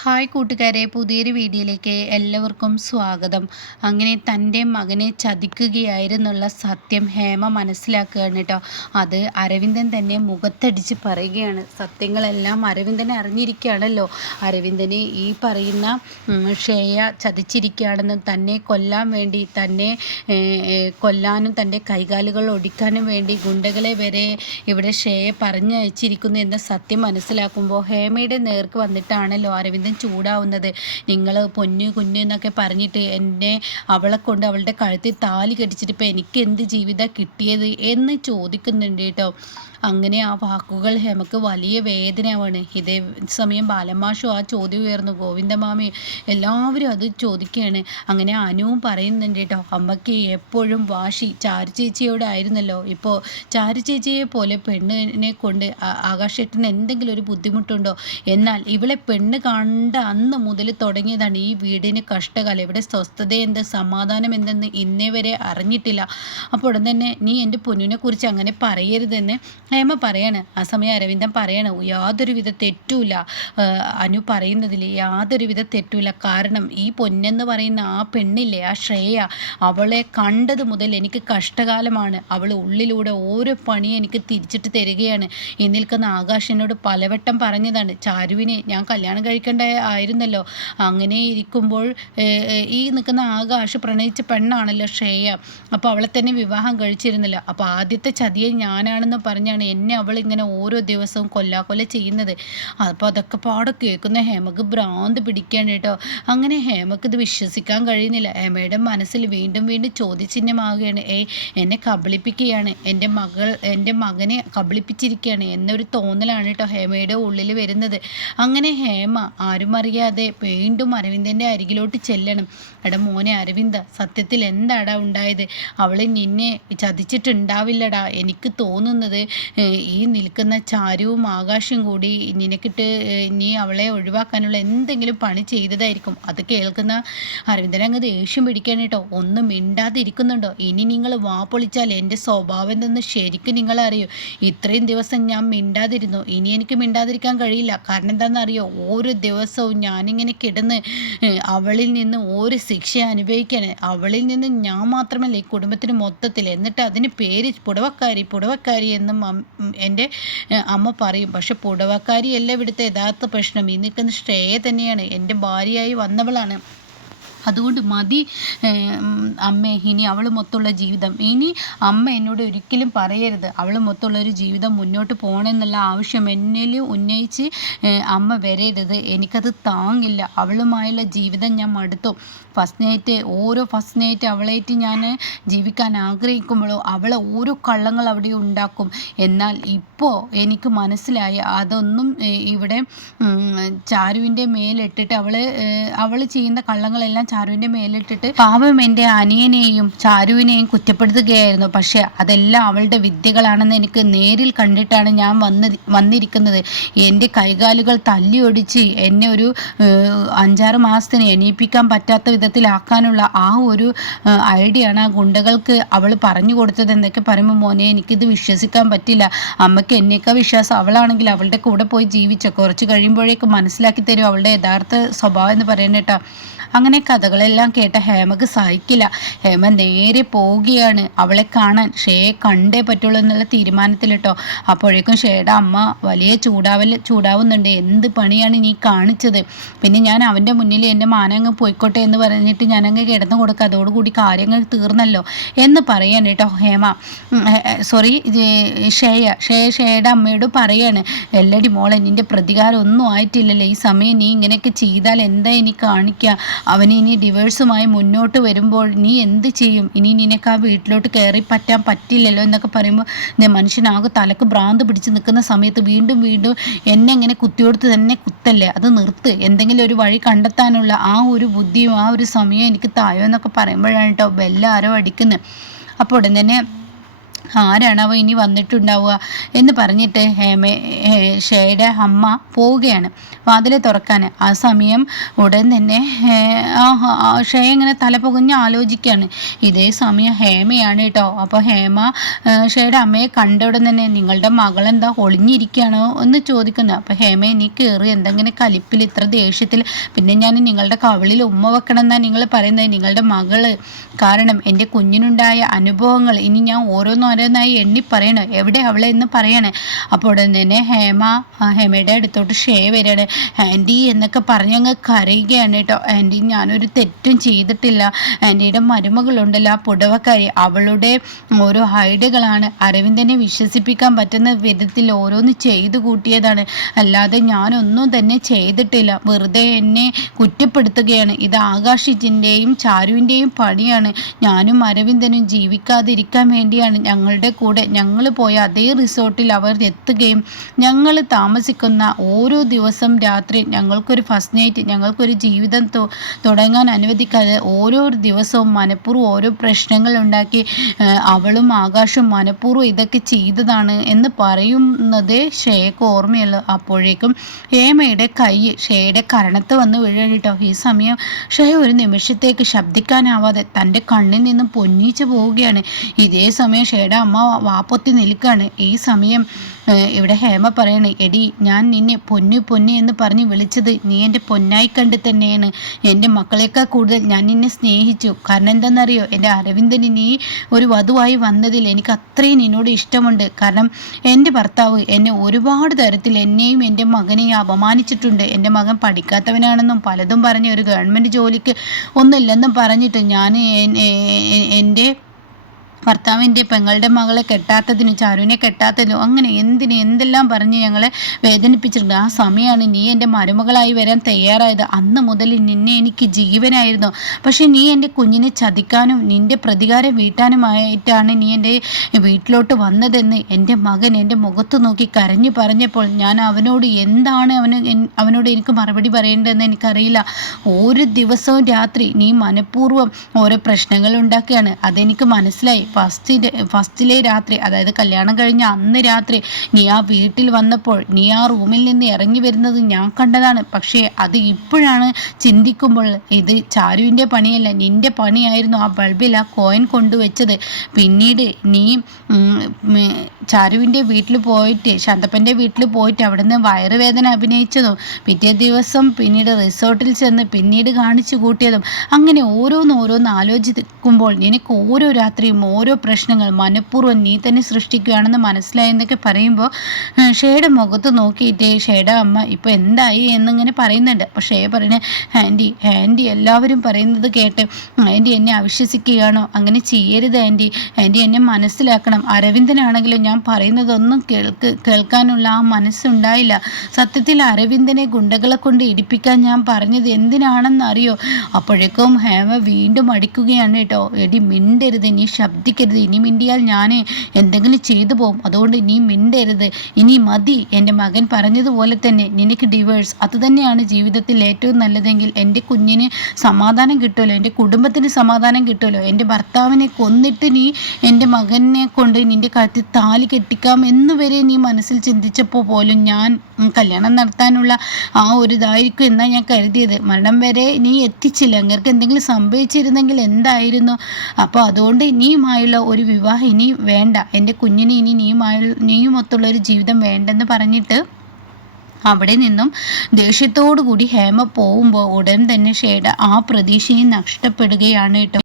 Hi കൂട്ടുകാരെ, പുതിയൊരു വീഡിയോയിലേക്ക് എല്ലാവർക്കും സ്വാഗതം. അങ്ങനെ തൻ്റെ മകനെ ചതിക്കുകയായിരുന്നുള്ള സത്യം ഹേമ മനസ്സിലാക്കുകയാണ് കേട്ടോ. അത് അരവിന്ദൻ തന്നെ മുഖത്തടിച്ച് പറയുകയാണ്. സത്യങ്ങളെല്ലാം അരവിന്ദനെ അറിഞ്ഞിരിക്കുകയാണല്ലോ. അരവിന്ദനെ ഈ പറയുന്ന ഷേയ ചതിച്ചിരിക്കുകയാണെന്നും തന്നെ കൊല്ലാൻ വേണ്ടി, തന്നെ കൊല്ലാനും തൻ്റെ കൈകാലുകൾ ഒടിക്കാനും വേണ്ടി ഗുണ്ടകളെ വരെ ഇവിടെ ഷേയ പറഞ്ഞയച്ചിരിക്കുന്നു എന്ന സത്യം മനസ്സിലാക്കുമ്പോൾ ഹേമയുടെ നേർക്ക് വന്നിട്ടാണല്ലോ അരവിന്ദൻ ചൂടാവുന്നത്. നിങ്ങൾ പൊന്നു കുഞ്ഞു എന്നൊക്കെ പറഞ്ഞിട്ട് എന്നെ അവളെ കൊണ്ട് അവളുടെ കഴുത്തിൽ താലി കെട്ടിച്ചിട്ട് ഇപ്പം എനിക്ക് എന്ത് ജീവിതം കിട്ടിയത് എന്ന് ചോദിക്കുന്നുണ്ട് കേട്ടോ. അങ്ങനെ ആ വാക്കുകൾ ഹേമക്ക് വലിയ വേദനയാണ്. ഇതേ സമയം ബാലമാഷും ആ ചോദ്യം ഉയർന്നു, ഗോവിന്ദമാമയും എല്ലാവരും അത് ചോദിക്കുകയാണ്. അങ്ങനെ അനുവും പറയുന്നുണ്ട് കേട്ടോ, അമ്മയ്ക്ക് എപ്പോഴും വാശി ചാരു ചേച്ചിയോടായിരുന്നല്ലോ. ഇപ്പോൾ ചാരു ചേച്ചിയെ പോലെ പെണ്ണിനെ കൊണ്ട് ആകാശേട്ടന് എന്തെങ്കിലും ഒരു ബുദ്ധിമുട്ടുണ്ടോ? എന്നാൽ ഇവളെ പെണ്ണ് കണ്ട അന്ന് മുതൽ തുടങ്ങിയതാണ് ഈ വീടിന് കഷ്ടകാലം. ഇവിടെ സ്വസ്ഥത എന്ത്, സമാധാനം എന്തെന്ന് ഇന്നേ വരെ അറിഞ്ഞിട്ടില്ല. അപ്പോൾ ഉടൻ തന്നെ നീ എൻ്റെ പൊന്നിനെ കുറിച്ച് അങ്ങനെ പറയരുതെന്ന് ഹേമ പറയാണ്. ആ സമയം അരവിന്ദൻ പറയാണ്, യാതൊരുവിധ തെറ്റുമില്ല അനു പറയുന്നതിൽ, യാതൊരുവിധ തെറ്റുമില്ല. കാരണം ഈ പൊന്നെന്ന് പറയുന്ന ആ പെണ്ണില്ലേ, ആ ശ്രേയ, അവളെ കണ്ടത് മുതൽ എനിക്ക് കഷ്ടകാലമാണ്. അവൾ ഉള്ളിലൂടെ ഓരോ പണി എനിക്ക് തിരിച്ചിട്ട് തരികയാണ്. ഈ നിൽക്കുന്ന ആകാശ് എന്നോട് പലവട്ടം പറഞ്ഞതാണ്, ചാരുവിനെ ഞാൻ കല്യാണം കഴിക്കേണ്ട ആയിരുന്നല്ലോ. അങ്ങനെ ഇരിക്കുമ്പോൾ ഈ നിൽക്കുന്ന ആകാശ് പ്രണയിച്ച പെണ്ണാണല്ലോ ശ്രേയ. അപ്പോൾ അവളെ തന്നെ വിവാഹം കഴിച്ചിരുന്നല്ലോ. അപ്പോൾ ആദ്യത്തെ ചതിയെ ഞാനാണെന്ന് പറഞ്ഞാണ് എന്നെ അവൾ ഇങ്ങനെ ഓരോ ദിവസവും കൊല്ലാക്കൊല ചെയ്യുന്നത്. അപ്പോൾ അതൊക്കെ പാടെ കേൾക്കുന്ന ഹേമക്ക് ഭ്രാന്ത് പിടിക്കുകയാണ് കേട്ടോ. അങ്ങനെ ഹേമക്ക് ഇത് വിശ്വസിക്കാൻ കഴിയുന്നില്ല. ഹേമയുടെ മനസ്സിൽ വീണ്ടും വീണ്ടും ചോദ്യചിഹ്നമാവുകയാണ്. എന്നെ കബളിപ്പിക്കുകയാണ്, എൻ്റെ മകനെ കബളിപ്പിച്ചിരിക്കുകയാണ് എന്നൊരു തോന്നലാണ് കേട്ടോ ഹേമയുടെ ഉള്ളിൽ വരുന്നത്. അങ്ങനെ ഹേമ ആരും അറിയാതെ വീണ്ടും അരവിന്ദൻ്റെ അരികിലോട്ട് ചെല്ലണം. എടാ മോനെ അരവിന്ദ, സത്യത്തിൽ എന്താടാ ഉണ്ടായത്? അവൾ നിന്നെ ചതിച്ചിട്ടുണ്ടാവില്ലടാ. എനിക്ക് തോന്നുന്നത് ഈ നിൽക്കുന്ന ചാരുവും ആകാശവും കൂടി നിനക്കിട്ട് നീ അവളെ ഒഴിവാക്കാനുള്ള എന്തെങ്കിലും പണി ചെയ്തതായിരിക്കും. അത് കേൾക്കുന്ന അരവിന്ദൻ അങ്ങ് ദേഷ്യം പിടിക്കാൻ കേട്ടോ. ഒന്നും മിണ്ടാതിരിക്കുന്നുണ്ടോ? ഇനി നിങ്ങൾ വാ പൊളിച്ചാൽ എൻ്റെ സ്വഭാവം എന്തെന്ന് ശരിക്കും നിങ്ങളറിയോ. ഇത്രയും ദിവസം ഞാൻ മിണ്ടാതിരുന്നു, ഇനി എനിക്ക് മിണ്ടാതിരിക്കാൻ കഴിയില്ല. കാരണം എന്താണെന്നറിയോ, ഓരോ ദിവസവും ഞാനിങ്ങനെ കിടന്ന് അവളിൽ നിന്ന് ഓരോ ശിക്ഷ അനുഭവിക്കാണ്. അവളിൽ നിന്ന് ഞാൻ മാത്രമല്ല, ഈ കുടുംബത്തിന് മൊത്തത്തിൽ. എന്നിട്ട് അതിന് പേര് പുടവക്കാരി എന്നും എൻ്റെ അമ്മ പറയും. പക്ഷെ പുടവക്കാരിയല്ല ഇവിടുത്തെ യഥാർത്ഥ പ്രശ്നം. ഈ നിൽക്കുന്ന ശ്രേയ തന്നെയാണ്, എൻ്റെ ഭാര്യയായി വന്നവളാണ്. അതുകൊണ്ട് മതി അമ്മേ, ഇനി അവൾ മൊത്തമുള്ള ജീവിതം. ഇനി അമ്മ എന്നോട് ഒരിക്കലും പറയരുത് അവൾ മൊത്തമുള്ളൊരു ജീവിതം മുന്നോട്ട് പോകണമെന്നുള്ള ആവശ്യം എന്നിൽ ഉന്നയിച്ച് അമ്മ വരരുത്. എനിക്കത് താങ്ങില്ല. അവളുമായുള്ള ജീവിതം ഞാൻ മടുത്തു. ഓരോ ഫസ്റ്റ് നൈറ്റ് അവളായിട്ട് ഞാൻ ജീവിക്കാൻ ആഗ്രഹിക്കുമ്പോഴോ അവളെ ഓരോ കള്ളങ്ങൾ അവിടെ ഉണ്ടാക്കും. എന്നാൽ ഇപ്പോൾ എനിക്ക് മനസ്സിലായി അതൊന്നും ഇവിടെ ചാരുവിൻ്റെ മേലിട്ടിട്ട് അവൾ ചെയ്യുന്ന കള്ളങ്ങളെല്ലാം ചാരുവിൻ്റെ മേലിട്ടിട്ട് പാവം എൻ്റെ അനിയനെയും ചാരുവിനെയും കുറ്റപ്പെടുത്തുകയായിരുന്നു. പക്ഷെ അതെല്ലാം അവളുടെ വിദ്യകളാണെന്ന് എനിക്ക് നേരിൽ കണ്ടിട്ടാണ് ഞാൻ വന്നിരിക്കുന്നത്. എൻ്റെ കൈകാലുകൾ തല്ലിയൊടിച്ച് എന്നെ ഒരു 5-6 മാസത്തിന് എണീപ്പിക്കാൻ പറ്റാത്ത വിധത്തിലാക്കാനുള്ള ആ ഒരു ഐഡിയ ആണ് ആ ഗുണ്ടകൾക്ക് അവൾ പറഞ്ഞു കൊടുത്തത് എന്നൊക്കെ പറയുമ്പോൾ മോനെ എനിക്കിത് വിശ്വസിക്കാൻ പറ്റില്ല. അമ്മയ്ക്ക് എന്നേക്കാൾ വിശ്വാസം അവളാണെങ്കിൽ അവളുടെ കൂടെ പോയി ജീവിച്ചോ, കുറച്ച് കഴിയുമ്പോഴേക്കും മനസ്സിലാക്കി തരും അവളുടെ യഥാർത്ഥ സ്വഭാവം എന്ന് പറയുന്നേട്ടാ. അങ്ങനെ കഥകളെല്ലാം കേട്ട ഹേമക്ക് സഹിക്കില്ല. ഹേമ നേരെ പോവുകയാണ് അവളെ കാണാൻ. ഷേയെ കണ്ടേ പറ്റുള്ളൂ എന്നുള്ള തീരുമാനത്തിലിട്ടോ. അപ്പോഴേക്കും ഷേയുടെ അമ്മ വലിയ ചൂടാവുന്നുണ്ട്. എന്ത് പണിയാണ് നീ കാണിച്ചത്? പിന്നെ ഞാൻ അവൻ്റെ മുന്നിൽ എൻ്റെ മാനങ്ങ് പോയിക്കോട്ടെ എന്ന് പറഞ്ഞിട്ട് ഞാനങ്ങ് കിടന്നു കൊടുക്കുക, അതോടുകൂടി കാര്യങ്ങൾ തീർന്നല്ലോ എന്ന് പറയാൻ കേട്ടോ ഹേമ. സോറി, ഷേയുടെ അമ്മയോട് പറയാണ്, എല്ലടി മോളെ, നിൻ്റെ പ്രതികാരം ഒന്നും ആയിട്ടില്ലല്ലോ. ഈ സമയം നീ ഇങ്ങനെയൊക്കെ ചെയ്താൽ എന്താ ഇനി കാണിക്കുക? അവന് ഇനി ഡിവേഴ്സുമായി മുന്നോട്ട് വരുമ്പോൾ നീ എന്ത് ചെയ്യും? ഇനി നിനക്ക് ആ വീട്ടിലോട്ട് കയറി പറ്റില്ലല്ലോ എന്നൊക്കെ പറയുമ്പോൾ മനുഷ്യനാകെ തലക്ക് ഭ്രാന്ത് പിടിച്ച് നിൽക്കുന്ന സമയത്ത് വീണ്ടും വീണ്ടും എന്നെ ഇങ്ങനെ കുത്തിയോടുത്ത് തന്നെ കുത്തല്ലേ, അത് നിർത്ത്. എന്തെങ്കിലും ഒരു വഴി കണ്ടെത്താനുള്ള ആ ഒരു ബുദ്ധിയും ആ ഒരു സമയം എനിക്ക് തായോ എന്നൊക്കെ പറയുമ്പോഴാണ് കേട്ടോ ബെല്ല ആരോ അടിക്കുന്നത്. അപ്പോൾ ഉടൻ തന്നെ ആരാണാവോ ഇനി വന്നിട്ടുണ്ടാവുക എന്ന് പറഞ്ഞിട്ട് ഷേയുടെ അമ്മ പോവുകയാണ് വാതിൽ തുറക്കാൻ. ആ സമയം ഉടൻ തന്നെ ഷേ ഇങ്ങനെ തലപുകഞ്ഞ് ആലോചിക്കുകയാണ്. ഇതേ സമയം ഹേമയാണ് കേട്ടോ. അപ്പോൾ ഹേമ ഷേയുടെ അമ്മയെ കണ്ട ഉടൻ തന്നെ നിങ്ങളുടെ മകളെന്താ ഒളിഞ്ഞിരിക്കുകയാണോ എന്ന് ചോദിക്കുന്നത്. അപ്പോൾ ഹേമ നീ കയറി എന്തെങ്കിലും കലിപ്പിൽ ഇത്ര ദേഷ്യത്തിൽ പിന്നെ ഞാൻ നിങ്ങളുടെ കവിളിൽ ഉമ്മ വെക്കണം എന്നാണ് നിങ്ങൾ പറയുന്നത്. നിങ്ങളുടെ മകള് കാരണം എൻ്റെ കുഞ്ഞിനുണ്ടായ അനുഭവങ്ങൾ ഇനി ഞാൻ ഓരോന്നായി എണ്ണി പറയണോ എവിടെ അവളെ എന്ന് പറയണേ. അപ്പോൾ ഉടൻ തന്നെ ഹേമയുടെ അടുത്തോട്ട് ഷേ വരികയാണ്. ആൻറ്റി എന്നൊക്കെ പറഞ്ഞങ്ങ് കരയുകയാണ് കേട്ടോ. ആൻറ്റി ഞാനൊരു തെറ്റും ചെയ്തിട്ടില്ല. ആൻറ്റിയുടെ മരുമകളുണ്ടല്ലോ ആ പുടവക്കാരി, അവളുടെ ഓരോ ഹൈഡുകളാണ് അരവിന്ദനെ വിശ്വസിപ്പിക്കാൻ പറ്റുന്ന വിധത്തിൽ ഓരോന്ന് ചെയ്തു കൂട്ടിയതാണ്, അല്ലാതെ ഞാനൊന്നും തന്നെ ചെയ്തിട്ടില്ല. വെറുതെ എന്നെ കുറ്റപ്പെടുത്തുകയാണ്. ഇത് ആകാശിൻ്റെയും ചാരുവിൻ്റെയും പണിയാണ്. ഞാനും അരവിന്ദനും ജീവിക്കാതിരിക്കാൻ വേണ്ടിയാണ് ഞങ്ങളുടെ കൂടെ ഞങ്ങൾ പോയ അതേ റിസോർട്ടിൽ അവർ എത്തുകയും ഞങ്ങൾ താമസിക്കുന്ന ഓരോ ദിവസം രാത്രി ഞങ്ങൾക്കൊരു ഫസ്റ്റ് നൈറ്റ്, ഞങ്ങൾക്കൊരു ജീവിതം തുടങ്ങാൻ അനുവദിക്കാതെ ഓരോ ദിവസവും മനഃപൂർവ്വം ഓരോ പ്രശ്നങ്ങൾ ഉണ്ടാക്കി അവളും ആകാശവും മനഃപൂർവ്വം ഇതൊക്കെ ചെയ്തതാണ് എന്ന് പറയുന്നത് ഷേക്ക് ഓർമ്മയുള്ളൂ. അപ്പോഴേക്കും ഹേമയുടെ കൈ ഷേയുടെ കരണത്ത് വന്ന് വീഴട്ടോ. ഈ സമയം ഷേ ഒരു നിമിഷത്തേക്ക് ശബ്ദിക്കാനാവാതെ തൻ്റെ കണ്ണിൽ നിന്നും പൊന്നിച്ചു പോവുകയാണ്. ഇതേ സമയം ഷേയുടെ അമ്മ വാപ്പൊത്തി നിൽക്കുകയാണ്. ഈ സമയം ഇവിടെ ഹേമ പറയണേ, എടി ഞാൻ നിന്നെ പൊന്നു എന്ന് പറഞ്ഞ് വിളിച്ചത് നീ എൻ്റെ പൊന്നായി കണ്ട് തന്നെയാണ്. എൻ്റെ മക്കളെക്കാൾ കൂടുതൽ ഞാൻ നിന്നെ സ്നേഹിച്ചു. കാരണം എന്താണെന്നറിയോ, എൻ്റെ അരവിന്ദന് നീ ഒരു വധുവായി വന്നതിൽ എനിക്ക് അത്രയും നിന്നോട് ഇഷ്ടമുണ്ട്. കാരണം എൻ്റെ ഭർത്താവ് എന്നെ ഒരുപാട് തരത്തിൽ എന്നെയും എൻ്റെ മകനെയും അപമാനിച്ചിട്ടുണ്ട്. എൻ്റെ മകൻ പഠിക്കാത്തവനാണെന്നും പലതും പറഞ്ഞ് ഒരു ഗവൺമെൻറ് ജോലിക്ക് ഒന്നുമില്ലെന്നും പറഞ്ഞിട്ട് ഞാൻ എൻ്റെ ഭർത്താവിൻ്റെ പെങ്ങളുടെ മകളെ കെട്ടാത്തതിനും ചാരുവിനെ കെട്ടാത്തതിനും അങ്ങനെ എന്തെല്ലാം പറഞ്ഞ് ഞങ്ങളെ വേദനിപ്പിച്ചിട്ടുണ്ട്. ആ സമയമാണ് നീ എൻ്റെ മരുമകളായി വരാൻ തയ്യാറായത്. അന്ന് മുതൽ നിന്നെ എനിക്ക് ജീവനായിരുന്നു. പക്ഷെ നീ എൻ്റെ കുഞ്ഞിനെ ചതിക്കാനും നിൻ്റെ പ്രതികാരം വീട്ടാനുമായിട്ടാണ് നീ എൻ്റെ വീട്ടിലോട്ട് വന്നതെന്ന് എൻ്റെ മകൻ എൻ്റെ മുഖത്ത് നോക്കി കരഞ്ഞു പറഞ്ഞപ്പോൾ ഞാൻ അവനോട് എന്താണ് അവനോട് എനിക്ക് മറുപടി പറയേണ്ടതെന്ന് എനിക്കറിയില്ല. ഒരു ദിവസവും രാത്രി നീ മനഃപൂർവ്വം ഓരോ പ്രശ്നങ്ങൾ ഉണ്ടാക്കുകയാണ്. അതെനിക്ക് മനസ്സിലായി. ഫസ്റ്റിലെ രാത്രി, അതായത് കല്യാണം കഴിഞ്ഞ അന്ന് രാത്രി നീ ആ വീട്ടിൽ വന്നപ്പോൾ നീ ആ റൂമിൽ നിന്ന് ഇറങ്ങി വരുന്നത് ഞാൻ കണ്ടതാണ്. പക്ഷേ അത് ഇപ്പോഴാണ് ചിന്തിക്കുമ്പോൾ ഇത് ചാരുവിൻ്റെ പണിയല്ല, നിൻ്റെ പണിയായിരുന്നു ആ ബൾബിൽ ആ കോയിൻ കൊണ്ടുവച്ചത്. പിന്നീട് നീ ചാരുവിൻ്റെ വീട്ടിൽ പോയിട്ട് ശാന്തപ്പൻ്റെ വീട്ടിൽ പോയിട്ട് അവിടുന്ന് വയറുവേദന അഭിനയിച്ചതും പിറ്റേ ദിവസം പിന്നീട് റിസോർട്ടിൽ ചെന്ന് പിന്നീട് കാണിച്ചു കൂട്ടിയതും അങ്ങനെ ഓരോന്ന് ആലോചിക്കുമ്പോൾ നിനക്ക് ഓരോ രാത്രിയും ഓരോ പ്രശ്നങ്ങൾ മനഃപൂർവ്വം നീ തന്നെ സൃഷ്ടിക്കുകയാണെന്ന് മനസ്സിലായെന്നൊക്കെ പറയുമ്പോൾ ഷേയുടെ മുഖത്ത് നോക്കിയിട്ട് ഷേയുടെ അമ്മ ഇപ്പോൾ എന്തായി എന്നിങ്ങനെ പറയുന്നുണ്ട്. അപ്പോൾ ഷേ പറയുന്നത്, ആൻറ്റി എല്ലാവരും പറയുന്നത് കേട്ട് ആൻറ്റി എന്നെ അവിശ്വസിക്കുകയാണോ? അങ്ങനെ ചെയ്യരുത് ആൻറ്റി എന്നെ മനസ്സിലാക്കണം. അരവിന്ദനാണെങ്കിലും ഞാൻ പറയുന്നതൊന്നും കേൾക്കാനുള്ള ആ മനസ്സുണ്ടായില്ല. സത്യത്തിൽ അരവിന്ദനെ ഗുണ്ടകളെ കൊണ്ട് ഇടിപ്പിക്കാൻ ഞാൻ പറഞ്ഞത് എന്തിനാണെന്ന് അറിയോ? അപ്പോഴേക്കും ഹേമ വീണ്ടും അടിക്കുകയാണ് കേട്ടോ. എടി മിണ്ടരുത്, നീ ശബ്ദിക്കരുത്. ഇനി മിണ്ടിയാൽ ഞാൻ എന്തെങ്കിലും ചെയ്തു പോകും. അതുകൊണ്ട് നീ മിണ്ടരുത്. ഇനി മതി. എൻ്റെ മകൻ പറഞ്ഞതുപോലെ തന്നെ നിനക്ക് ഡിവേഴ്സ്, അതുതന്നെയാണ് ജീവിതത്തിൽ ഏറ്റവും നല്ലതെങ്കിൽ എൻ്റെ കുഞ്ഞിന് സമാധാനം കിട്ടുമല്ലോ, എൻ്റെ കുടുംബത്തിന് സമാധാനം കിട്ടുമല്ലോ. എൻ്റെ ഭർത്താവിനെ കൊന്നിട്ട് നീ എൻ്റെ മകനെ കൊണ്ട് നിൻ്റെ കഴുത്തിൽ താലി കെട്ടിക്കാം എന്നുവരെ നീ മനസ്സിൽ ചിന്തിച്ചപ്പോൾ പോലും ഞാൻ കല്യാണം നടത്താനുള്ള ആ ഒരു ഇതായിരിക്കും എന്നാണ് ഞാൻ കരുതിയത്. മരണം വരെ നീ എത്തിച്ചില്ല. അങ്ങർക്ക് എന്തെങ്കിലും സംഭവിച്ചിരുന്നെങ്കിൽ എന്തായിരുന്നു? അപ്പോൾ അതുകൊണ്ട് നീയുമായുള്ള ഒരു വിവാഹം ഇനി വേണ്ട. എൻ്റെ കുഞ്ഞിന് ഇനി നീയുമൊത്തുള്ള ഒരു ജീവിതം വേണ്ടെന്ന് പറഞ്ഞിട്ട് അവിടെ നിന്നും ദേഷ്യത്തോടു കൂടി ഹേമ പോകുമ്പോൾ ഉടൻ തന്നെ ഷേയുടെ ആ പ്രതീക്ഷയും നഷ്ടപ്പെടുകയാണ് കേട്ടോ.